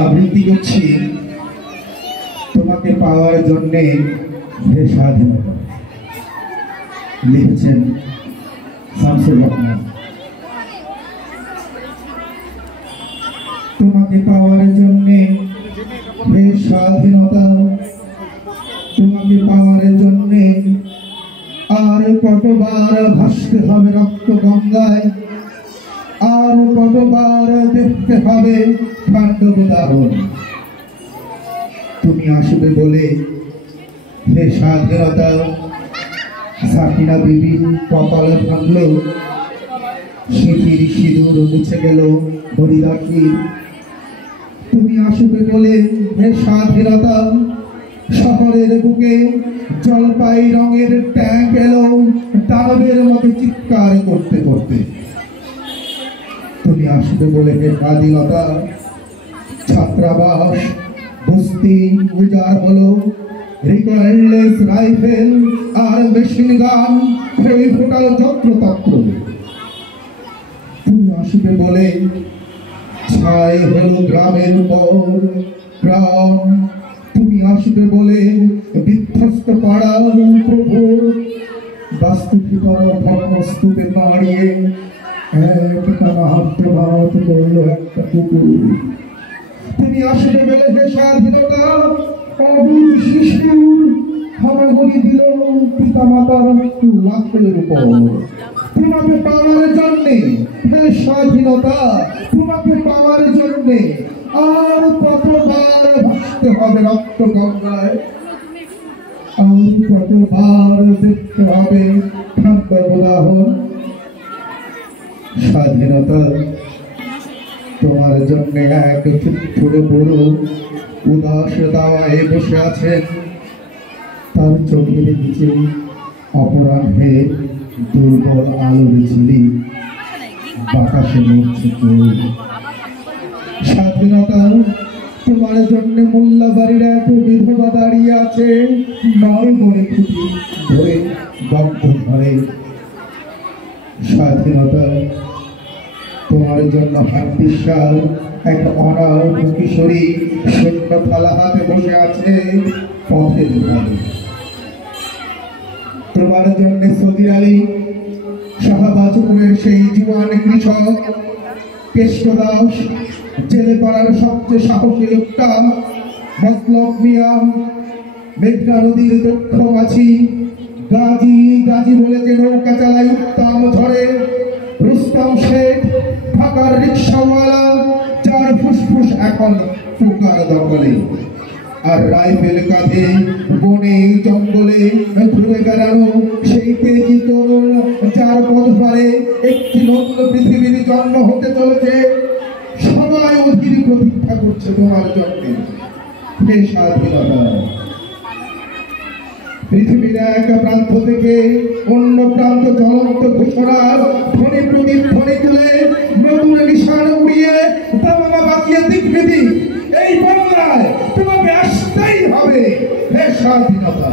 আবৃত্তি করছি তোমাকে পাওয়ার জন্য হে স্বাধীনতা। লিখেছেন শামসুর রহমান। তোমাকে পাওয়ার জন্য হে স্বাধীনতা, তোমাকে পাওয়ার জন্য আর কতবার ভাসতে হবে রক্ত গঙ্গায়, আর কতবার দেখতে হবে পাণ্ডব দাহন। তুমি আসবে বলে হে স্বাধীনতা, সাকিনা বিবি কপালে ভাঙল, সিঁথির সিঁদুর মুছে গেল হরিদাসীর। তুমি আসবে বলে হে স্বাধীনতা, শহরের বুকে জলপাই রঙের ট্যাঙ্ক এলো দানবের মতো চিৎকার করতে করতে। তুমি আসবে বলে হে স্বাধীনতা, ছাত্রাবাস বস্তি উজাড় হলো, রিকয়েললেস রাইফেল আর মেশিন গান ফেলে ফোটাল যত্রতত্র। তুমি আসবে বলে ছাই হলো গ্রামের পর গ্রাম, তুমি আসবে বলে বিধ্বস্ত পাড়ার প্রভু বাস্তুভিতর ভগ্নস্তূপে দাঁড়িয়ে একটানা হাত করল একটা কুকুর। তুমি আসবে বলে হে স্বাধীনতা, অবুধ শিশুর হামাগুড়ি দিল পিতা মাতার লাখের উপর। তোমাকে পাওয়ার জন্যে হে স্বাধীনতা, তোমাকে পাওয়ার জন্যে আর কতবার ভাসতে হবে রক্ত গঙ্গায়, আর কতবার দেখতে হবে পাণ্ডব দাহন। স্বাধীনতা তোমার জন্য এক ছোট বড় উদাস দাওয়ায় বসে আছেন, তার চোখের নিচে অপরাধে দুর্বল আলোর ঝিলি বাতাসে নড়ছে। স্বাধীনতা তোমার জন্য মোল্লা বাড়ির এক বিধবা দাঁড়িয়ে আছে, নয় মনে খুঁটি ধরে বন্ধ ধরে। স্বাধীনতা তোমার জন্য হাতিশাল এক অনাথ কিশোরী শূন্য থালা হাতে বসে আছে পথের ধারে। তোমার জন্য সৌদি আলী শাহবাজপুরের সেই জুয়ান কৃষক কেষ্টদাস, জেলে পাড়ার সবচেয়ে সাহসী লোকটা মতলব মিয়া, মেঘনা নদীর দক্ষ মাছি গাজী গাজী বলে যে নৌকা চালায় উত্তম ঝড়ে, রুস্তম শেখ ঢাকার রিক্সাওয়ালা যার ফুসফুস এখন পোকার দখলে, আর রাইফেল কাঁধে বনে জঙ্গলে ঘুরে বেড়ানো সেই তেজি তরুণ যার পথ পারে একটি নতুন পৃথিবীর জন্ম হতে চলেছে। সবাই অধীর প্রতীক্ষা করছে তোমার জন্য হে স্বাধীনতা। পৃথিবীর এক প্রান্ত থেকে অন্য প্রান্ত জ্বলন্ত ঘোষণার ধ্বনি প্রদীপ ধ্বনি তুলে নতুন নিশান উড়িয়ে তামামা বাঁচিয়ে দিক এই বাংলায় তোমাকে আসতেই হবে হে স্বাধীনতা।